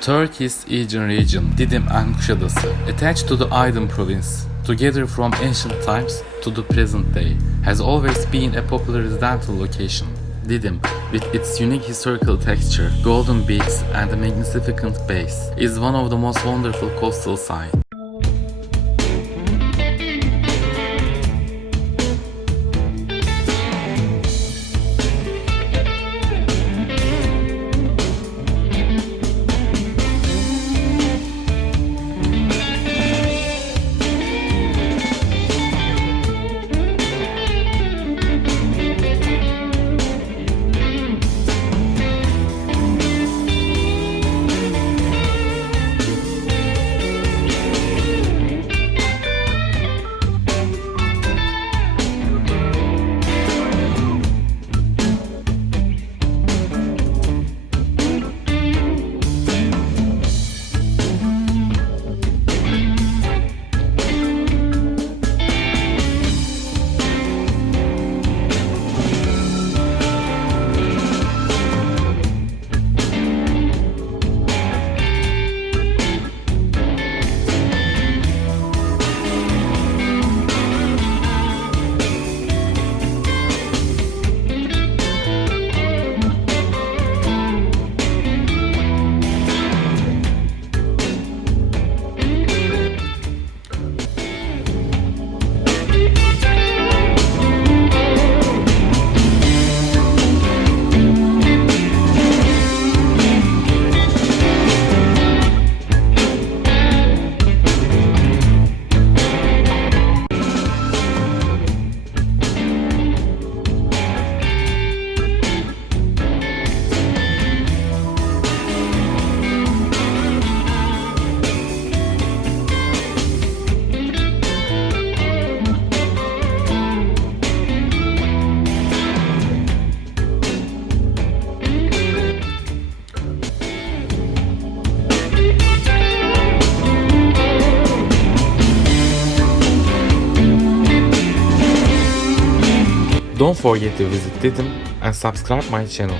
Turkey's Aegean region, Didim and Kuşadası, attached to the Aydın province, together from ancient times to the present day, has always been a popular residential location. Didim, with its unique historical texture, golden beaks, and a magnificent base, is one of the most wonderful coastal sites. Don't forget to visit Didim and subscribe my channel.